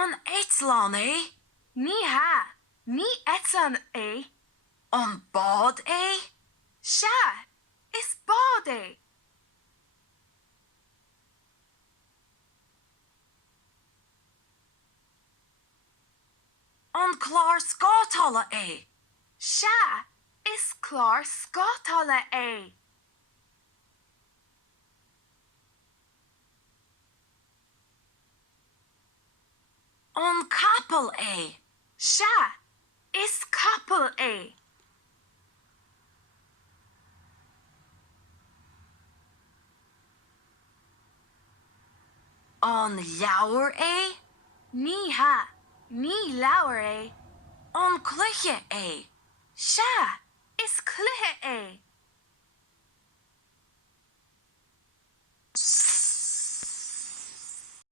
An eitleán é? Ní ha, ní etan é. An bád é? Se, is bád é. An chlár scátála é? Se, is chlár scátála é. An capal é? Se, is capal é. An leabhar é? Ní ha, ní leabhar é. An cluiche é? Se, is cluiche é.